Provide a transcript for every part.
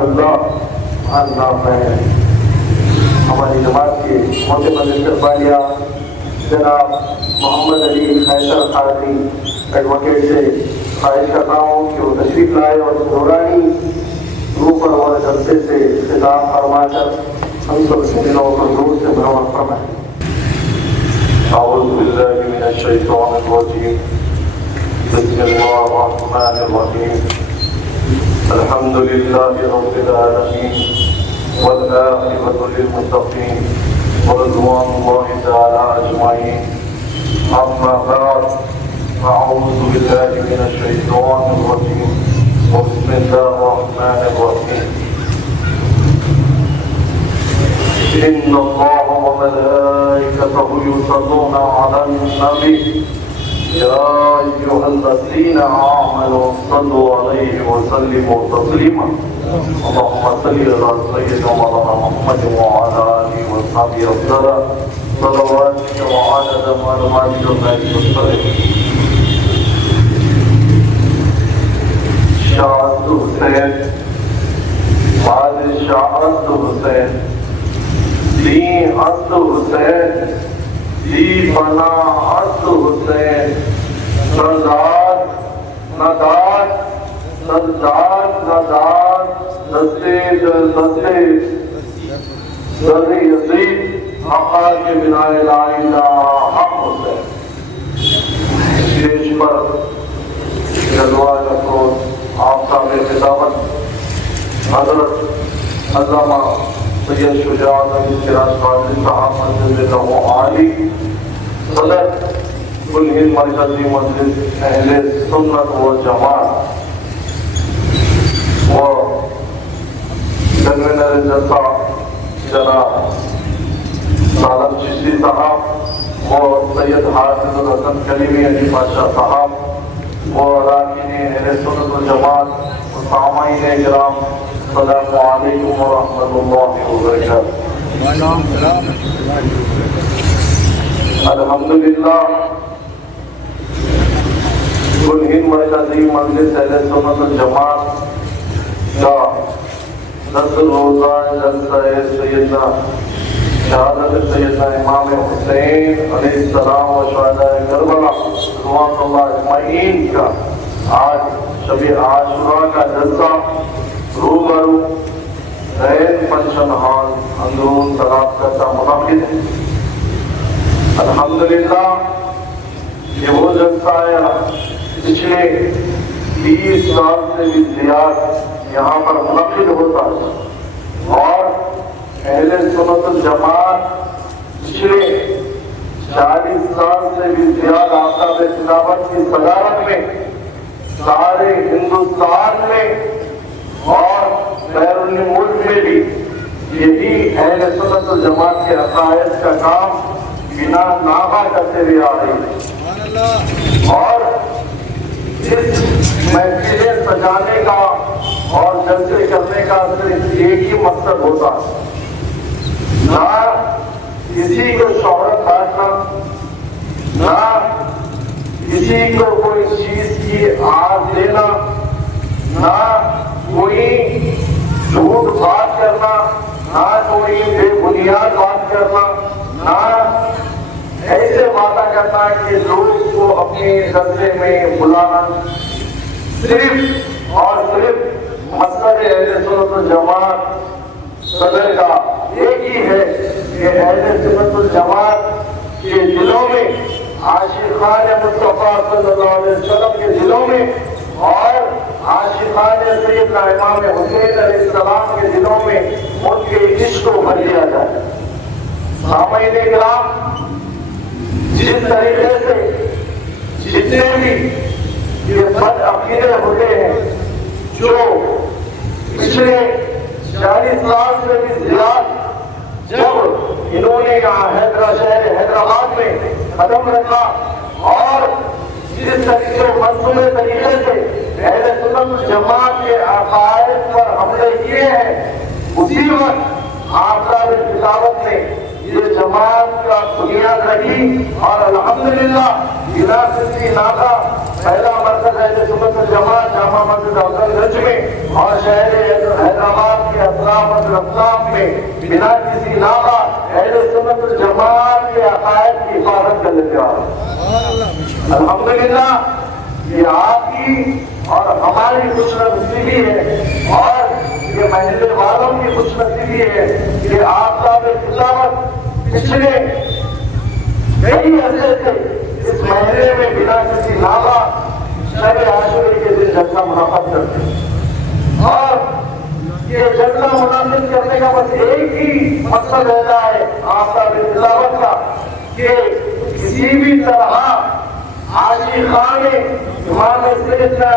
اللہ اللہ میں ہماری جماعت کے موٹے مجلس بالیہ جناب محمد علی خیصر قادری ایڈوکیٹ سے خواہش کرتا ہوں کہ وہ تشریف لائے اور دورانی گروپ اور جلسے سے خطاب فرما کر ہم سب سے دلوں کو دور سے منور فرمائیں۔ اعوذ باللہ من الشیطان الرجیم بسم اللہ الرحمن الرحیم الحمد للہ رب العالمین والعاقبۃ للمتقین ورضوان اللہ تعالی اجمعین اما بعد اعوذ باللہ من الشیطان الرجیم بسم اللہ الرحمن الرحیم إن الله وملائكته يصلون على النبي يا أيها الذين آمنوا صلوا عليه وسلموا تسليما اللهم صل على سيدنا محمد وعلى آله وصحبه أفضل صلواتك وعدد معلوماتك وبارك شاهد حسين بادشاہ حسین دی است حسین دی بنا است حسین سردار ندار سردار ندار دستے دستے ذری یزید حقار کے بنا لا الہ حق حسین اسٹیج پر جلوہ رکھو آپ کا بے خطابت حضرت علامہ سید شجاع الدین شیراز قادری صاحب مجلس عالی صدر کل ہند مرکزی مجلس اہل سنت و جماعت و کنوینر جلسہ جناب سالم چشتی صاحب و سید حافظ الحسن کلیمی علی بادشاہ صاحب و اراکین اہل سنت و جماعت و سامعین اکرام السلام علیکم ورحمۃ اللہ وبرکاتہ۔ الحمدللہ کل ہند مرکزی مجلس اہل سنت الجماعت کا 10 روزہ جلسہ سیدنا شہادت سیدنا امام حسین علیہ السلام و شہداء کربلا رضوان اللہ اجمعین کا آج شب عاشوراء کا جلسہ روبرو غیر فنکشن ہال اندرون طلاب کرتا منعقد ہے۔ الحمدللہ یہ وہ جلسہ ہے پچھلے 30 سال سے بھی زیادہ یہاں پر منعقد ہوتا ہے اور اہل سنت الجماعت پچھلے 40 سال سے بھی زیادہ آفتاب خلافت کی صدارت میں سارے ہندوستان میں اور بیرون ملک میں بھی یہی اہل سنت الجماعت کے عقائد کا کام بنا ناغہ کرتے ہوئے آ رہی ہے اور اس محفلیں سجانے کا اور جلسے کرنے کا صرف ایک ہی مقصد ہوتا ہے، نہ کسی کو شہرت بانٹنا، نہ کسی کو کوئی چیز کی آس دینا، نہ کوئی جھوٹ بات کرنا، نہ کوئی بے بنیاد بات کرنا، نہ ایسے باتیں کرنا کہ لوگ کو اپنے جلسے میں بلانا، صرف اور صرف مقصد اہل سنت الجماعت صدر کا ایک ہی ہے کہ اہل سنت الجماعت کے دلوں میں عاشقان مصطفیٰ صلی اللہ علیہ وسلم کے دلوں میں اور عاشقان سیدنا امام حسین علیہ السلام کے دلوں میں ان کے عشق کو بھر دیا جائے۔ سامعین کرام، جس طریقے سے جتنے بھی یہ بد عقیدے ہوتے ہیں جو پچھلے 40 سال سے بھی زیادہ جب انہوں نے شہر حیدرآباد میں قدم رکھا اور جس طریقے منصوبے طریقے سے اہل سنت جماعت کے عقائد پر حملے کیے ہیں، اسی وقت آفتاب خلافت نے یہ جماعت کا بنیاد رکھی اور الحمدللہ بنا کسی ناکہ پہلا مرکز اہل سنت والجماعت جامع مسجد افضل گنج میں اور شہر حیدرآباد کے اطراف اور اقطاب میں بنا کسی ناغہ اہل سنت والجماعت کے عقائد کی حفاظت کرنے کے بعد الحمدللہ یہ آپ کی اور ہماری خوش نصیبی ہے اور یہ محلے والوں کی خوش نصیبی ہے کہ آپ کا تلاوت پچھلے کئی عرصے سے اس محلے میں بنا کسی ناغہ شب عاشورے کے دن جلسہ منعقد کرتے ہیں اور یہ جلسہ منعقد کرنے کا بس ایک ہی مقصد رہتا ہے آپ کا تلاوت کا کہ کسی بھی طرح عاشقان امام سیدنا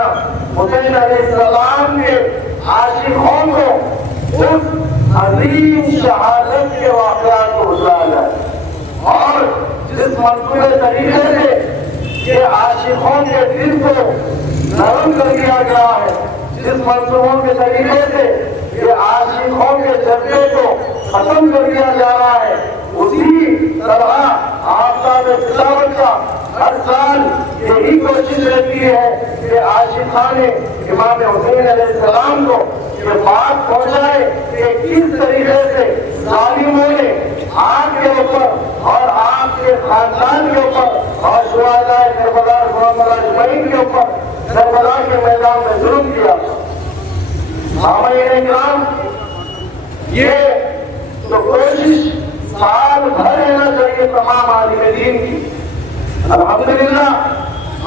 حسین علیہ السلام کے عاشقوں کو اس عظیم شہادت کے واقعات کو بتایا جائے اور جس منصوبے طریقے سے یہ عاشقوں کے دل کو نرم کر دیا گیا ہے، جس منصوبوں کے طریقے سے یہ عاشقوں کے جذبے کو ختم کر دیا جا رہا ہے، اسی طرح آفتاب تلاوت کا ہر سال یہی کوشش رہتی ہے کہ عاشقان امام حسین علیہ السلام کو یہ بات پہنچائے کہ کس طریقے سے ظالموں نے آپ کے اوپر اور آپ کے خاندان کے اوپر اور شہداء کربلا اجمعین کے اوپر کربلا کے میدان میں ظلم کیا۔ سامعین کرام، یہ تو کوشش سال بھر رہنا چاہیے تمام عالم دین کی۔ الحمدللہ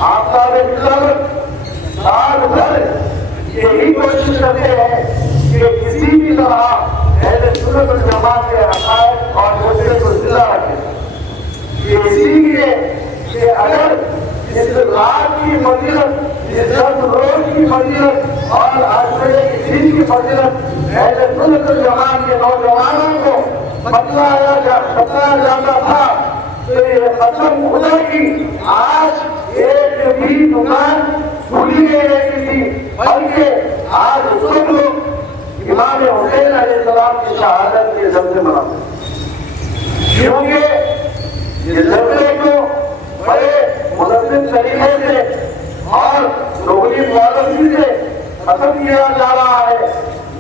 آفتاب تلاوت سال بھر یہی کوشش کرتے ہیں کہ کسی بھی طرح اہل سنت والجماعت کے عقائد اور جذبے کو زندہ رکھیں۔ یہ اسی لیے کہ اگر اس رات کی فضیلت، اس 10 روز کی فضیلت اور عاشورے کے دن کی فضیلت اہل سنت والجماعت کے نوجوانوں کو بتلایا جاتا تھا تو یہ قسم خدا کی آج ایک بھی دکان کھلی نہیں رہتی تھی، بلکہ آج سب لوگ امام حسین علیہ السلام کی شہادت کے جلسے مناتے ہیں، کیونکہ یہ جلسے کو بڑے منظم طریقے سے اور لوگی پالیسی سے ختم کیا جا رہا ہے،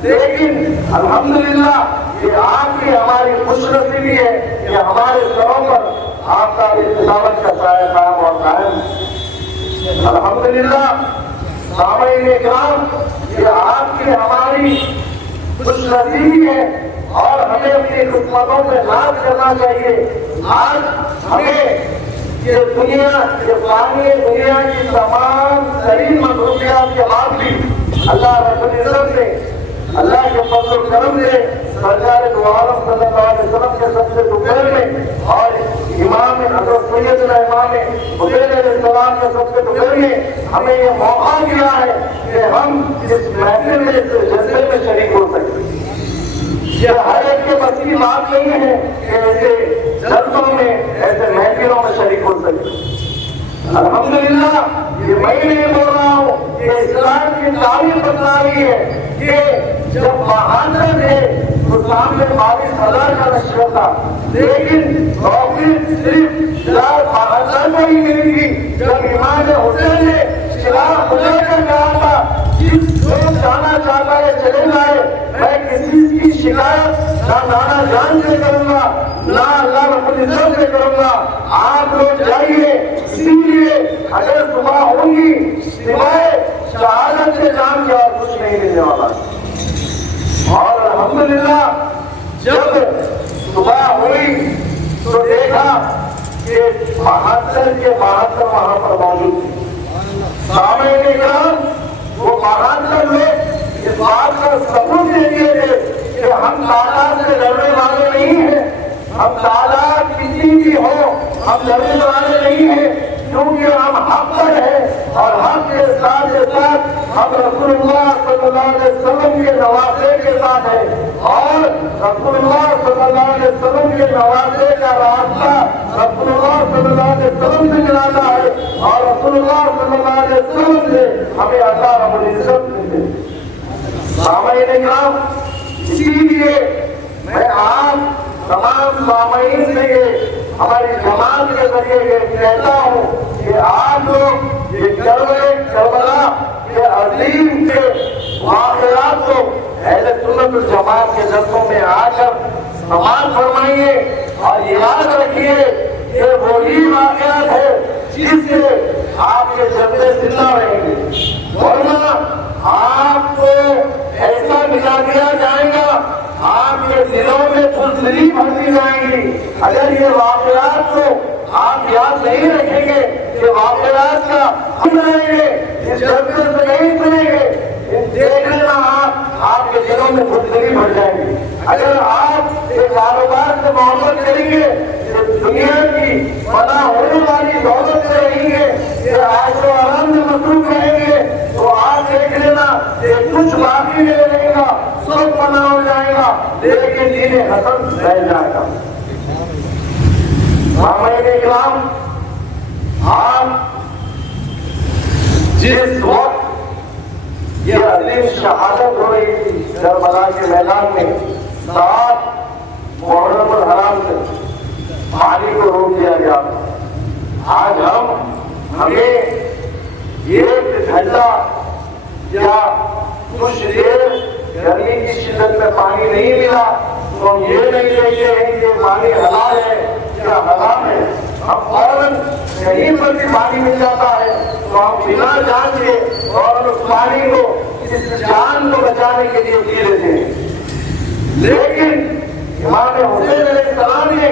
لیکن الحمدللہ یہ آپ کی ہماری خوش نصیبی ہے کہ ہمارے سروں پر آپ کا تلاوت کا سایہ قائم اور قائم ہے۔ الحمدللہ سامعین کرام، یہ آپ کی ہماری خوش نصیبی ہے اور ہمیں اپنی خدمتوں سے ناز کرنا چاہیے۔ آج ہمیں یہ دنیا، یہ فانی دنیا کی تمام ترین مصروفیات کے بعد بھی اللہ رب العزت نے اللہ کے فضل و کرم سے سرکار دو عالم صلی اللہ علیہ وسلم کے سب سے دوپہر میں اور امام حضرت سیدنا امام حسین علیہ السلام کے سب سے دوپہر میں ہمیں یہ موقع دیا ہے کہ ہم اس محفل میں، اس جلسے میں شریک ہو سکتے ہیں۔ یہ ہر ایک کے بس کی بات نہیں ہے کہ ایسے جلسوں میں، ایسے محفلوں میں شریک ہو سکتے ہیں۔ الحمدللہ یہ میں نہیں بول رہا ہوں، یہ اسلام کی تعلیم بتلا رہی ہے کہ جب 72 تھے تو سامنے 22,000 کا لشکر تھا، لیکن توفیق صرف 72 کو ہی ملی تھی جب امام حسین نے شراء خدا کر کہا تھا جس لوگ جانا چاہتا ہے چلے جائے، میں کسی کی شکایت نہ نانا جان سے کروں گا نہ اللہ رب العزت سے کروں گا، آپ لوگ جائیے۔ اسی لیے اگر صبح ہوگی سوائے شہادت سے جان کے اور کچھ نہیں ملنے والا۔ اور الحمدللہ جب صبح ہوئی تو دیکھا کہ 72 کے 72 وہاں پر موجود تھے۔ سامعین کرام، وہ 72 لوگ اس بات کا ثبوت دے دیے تھے کہ ہم تعداد سے لڑنے والے نہیں ہیں، ہم تعداد کتنی بھی ہو ہم لڑنے والے نہیں ہیں، کیونکہ ہم حق پر ہیں اور حق کے ساتھ ہم رسول اللہ صلی اللہ علیہ وسلم کے نوازے کے ساتھ ہیں، اور رسول اللہ صلی اللہ علیہ وسلم کے نوازے کا راستہ رسول اللہ صلی اللہ علیہ وسلم سے ملاتا ہے اور رسول اللہ صلی اللہ علیہ وسلم سے ہمیں اللہ رب العزت ملتے ہیں۔ سامعین کرام، اسی لیے میں آپ تمام سامعین سے یہ ہماری جماعت کے ذریعے یہ کہتا ہوں کہ آپ لوگ یہ کربلا کے عظیم کے واقعات کو اہل سنت الجماعت کے جلسوں میں آ کر سماعت فرمائیے اور یاد رکھیے کہ وہی واقعات ہے جس سے آپ کے جلسے زندہ رہیں گے، ورنہ آپ کو ایسا ملا دیا جائے گا، آپ کے دلوں میں بزدلی بھرتی جائیں گی۔ اگر یہ واقعات کو آپ یاد نہیں رکھیں گے، یہ واقعات کا ہم رہیں گے، اس جلسے سے نہیں سنیں گے، دیکھ لینا آپ کے دلوں میں بزدلی بھر جائیں گی۔ اگر آپ یہ کاروبار سے محبت کریں گے، دنیا کی فنا ہونے والی دولت سے رہیں گے، یہ عیش و آرام میں مصروف رہیں گے، تو آپ دیکھ لینا کہ کچھ باقی نہیں رہے گا، سب فنا ہو جائے گا، لیکن دین حسن رہ جائے گا۔ سامعین اکرام، آپ جس وقت یہ عظیم شہادت ہو رہی تھی کربلا کے میدان میں، 7 محرم الحرام سے پانی کو روک دیا گیا، آج ہمیں 1 گھنٹہ یا کچھ دیر گرمی کی شدت میں پانی نہیں ملا تو ہم یہ نہیں کہتے ہیں کہ پانی حلال ہے یا حرام ہے، ہم فوراً کہیں پر بھی پانی مل جاتا ہے تو ہم بنا جان کے اور اس پانی کو اس جان کو بچانے کے لیے پی لیتے ہیں۔ لیکن امام حسین علیہ السلام نے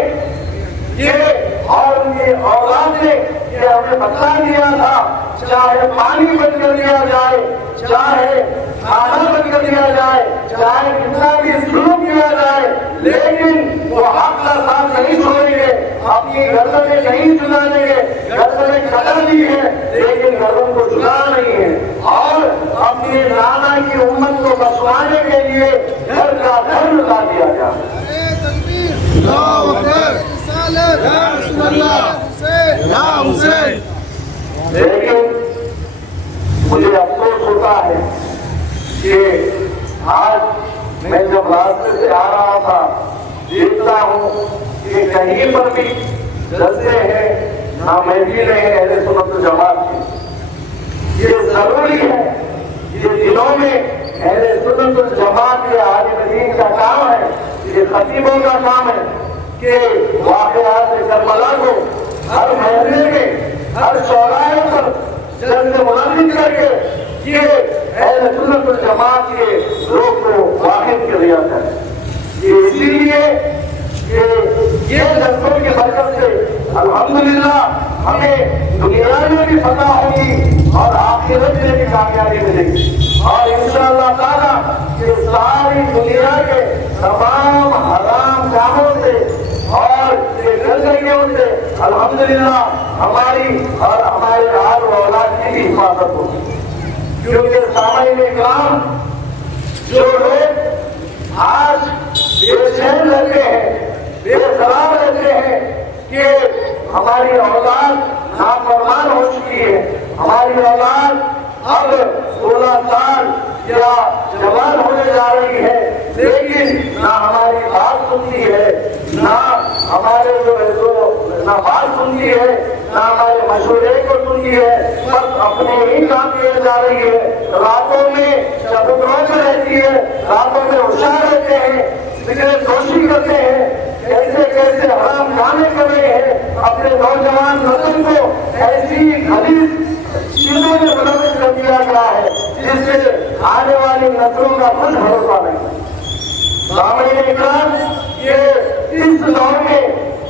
یہ اور ان کے اولاد نے یہ ہمیں بتلا دیا تھا، چاہے پانی بند کر دیا جائے، چاہے کھانا بند کر دیا جائے، چاہے کتنا بھی ظلم کیا جائے، لیکن وہ حق کا ساتھ نہیں چھوڑیں گے، اپنی گردنیں نہیں جھکا دیں گے۔ گردنیں کٹا دی ہے لیکن گردن کو جھکا نہیں ہے، اور اپنی نانا کی امت کو بچوانے کے لیے گھر کا گھر لگا دیا گیا۔ لیکن مجھے افسوس ہوتا ہے کہ آج میں جب راستے سے آ رہا تھا دیکھتا ہوں کہ کہیں پر بھی جلسے ہیں، نہ محفلیں ہیں اہل سنت الجماعت کی۔ یہ ضروری ہے، یہ دلوں میں اہل سنت الجماعت کے عالم دین کا کام ہے، یہ خطیبوں کا کام ہے کہ واقعات کربلا کو ہر محلے میں، ہر چوراہے پر جلسے منعقد کر کے یہ اہل سنت الجماعت کے لوگ کو واقف کر دیا جائے۔ یہ اسی لیے کہ یہ جلسوں کی برکت سے الحمدللہ ہمیں دنیا میں بھی فتح ہوگی اور آخرت میں بھی کامیابی ملے گی، اور انشاءاللہ تعالیٰ یہ ساری دنیا کے تمام حرام کاموں سے اور یہ گندگیوں سے الحمدللہ ہماری اور ہمارے آل و اولاد کی بھی حفاظت ہوگی۔ کیونکہ سامعین اکرام، جو لوگ آج بے چین رہتے ہیں، بے قرار رہتے ہیں کہ ہماری اولاد نافرمان ہو چکی ہے، ہماری اولاد اب 16 سال یا جوان ہونے جا رہی ہے، لیکن نہ ہماری بات سنتی ہے، نہ ہمارے نہ بات سنتی ہے، نہ ہمارے مشورے کو سنتی ہے، بس اپنے ہی کام کیے جا رہی ہے۔ راتوں میں چبوتروں میں رہتی ہے، راتوں میں ہوشیار رہتے ہیں، سگریٹ نوشی کرتے ہیں، کیسے کیسے حرام کامیں کر رہے ہیں، اپنے نوجوان نسل کو ایسی غلیظ چیزوں میں ملوث کر دیا گیا ہے جس سے آنے والی نسلوں کا کچھ بھروسہ نہیں۔ سامعین اکرام، یہ اس دور میں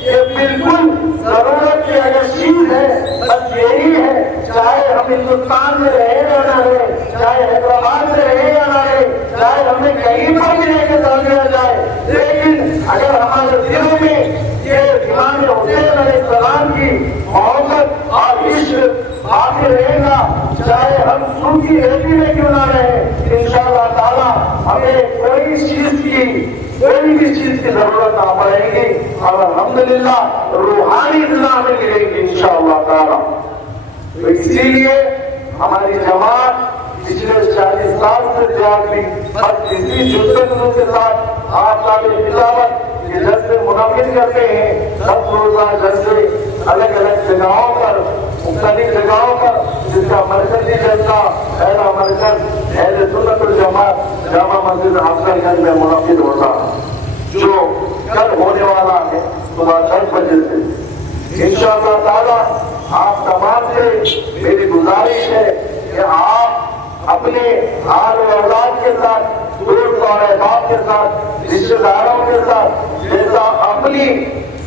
یہ بالکل ضرورت کی اگر چیز ہے بس یہی ہے، چاہے ہم ہندوستان میں رہے یا نہ رہے، چاہے حیدرآباد میں رہے یا نہ رہے، چاہے ہمیں کہیں پر بھی لے کے چل دیا جائے، لیکن اگر ہمارے دلوں میں یہ امام حسین علیہ السلام کی محبت اور عشق باقی رہے گا، چاہے ہم سنی ریتی میں کیوں نہ رہے، انشاءاللہ تعالیٰ ہمیں کوئی بھی چیز کی ضرورت نہ پڑے گی، اور الحمدللہ روحانی اطلاع میں ملے گی انشاءاللہ تعالیٰ۔ تو اسی لیے ہماری جماعت پچھلے 40 سال سے زیادہ بھی بس اسی جذبے کے ساتھ آپ کا تلاوت یہ جلسے منعقد کرتے ہیں 10 روزہ جلسے الگ الگ جگہوں پر، مختلف جگہوں پر، جس کا مرکزی جلسہ پہلا مرکز اہل سنت الجماعت جامع مسجد افضل گنج میں منعقد ہوتا جو کل ہونے والا ہے صبح 10 بجے سے۔ انشاءاللہ تعالی آپ تمام سے میری گزارش ہے کہ آپ اپنے آل و اولاد کے ساتھ، دوست اور احباب کے ساتھ، رشتہ داروں کے ساتھ، جیسا اپنی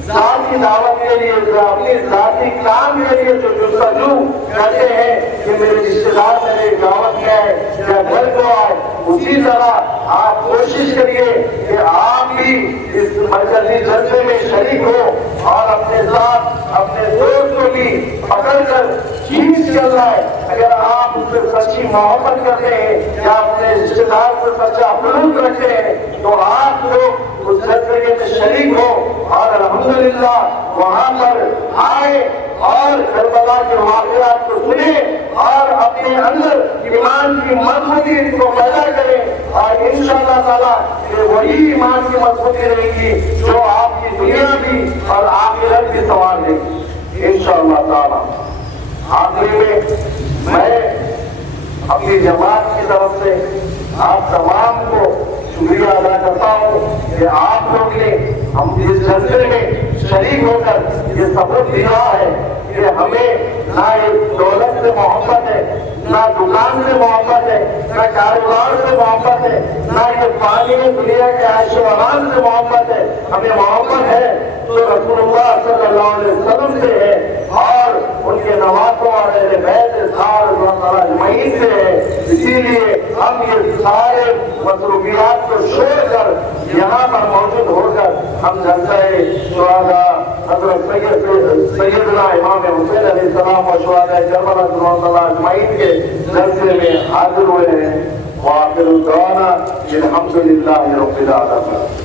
ذاتی دعوت کے لیے، اپنی ذاتی کام کے لیے جو جستجو کرتے ہیں کہ میرے رشتہ دار میرے دعوت میں ہے یا گھر کو آئے، اسی طرح آپ کوشش کریے کہ آپ بھی اس مرکزی جلسے میں شریک ہو اور اپنے ساتھ اپنے دوست کو بھی پکڑ کر کھینچ چل رہا ہے۔ اگر آپ اس سے سچی محبت کرتے ہیں یا اپنے رشتہ دار سے سچا خلوص رکھتے ہیں تو آپ لوگ اس جلسے میں شریک ہو اور الحمدللہ وہاں پر آئے اور کربلا کے واقعات کو سنیں اور اپنے اندر ایمان کی مضبوطی کو پیدا کریں، اور انشاءاللہ تعالیٰ یہ وہی ایمان کی مضبوطی رہے گی جو آپ کی دنیا بھی اور آخرت بھی سنوار دے گی انشاءاللہ تعالیٰ۔ آخری میں اپنی جماعت کی طرف سے آپ تمام کو شکریہ ادا کرتا ہوں کہ آپ لوگ نے ہم اس جلسے میں شریک ہو کر یہ ثبوت دیا ہے کہ ہمیں نہ دولت سے محبت ہے، نہ دکان سے محبت ہے، نہ کاروبار سے محبت ہے، نہ یہ پانی دنیا کے عیش و آرام سے محبت ہے، ہمیں محبت ہے تو رسول اللہ صلی اللہ علیہ وسلم سے ہے اور ان کے نوازوں اور اہل بیت سارے اجمعین سے ہے۔ اسی لیے ہم یہ سارے مصروفیات کو چھوڑ کر یہاں پر موجود ہو کر ہم جلسہ شہداء حضرت سیدنا امام حسین علیہ السلام و شہداء کربلا رضوان اللہ اجمعین کے جلسے میں حاضر ہوئے ہیں۔ وآخر دعوانا الحمدللہ رب العالمین۔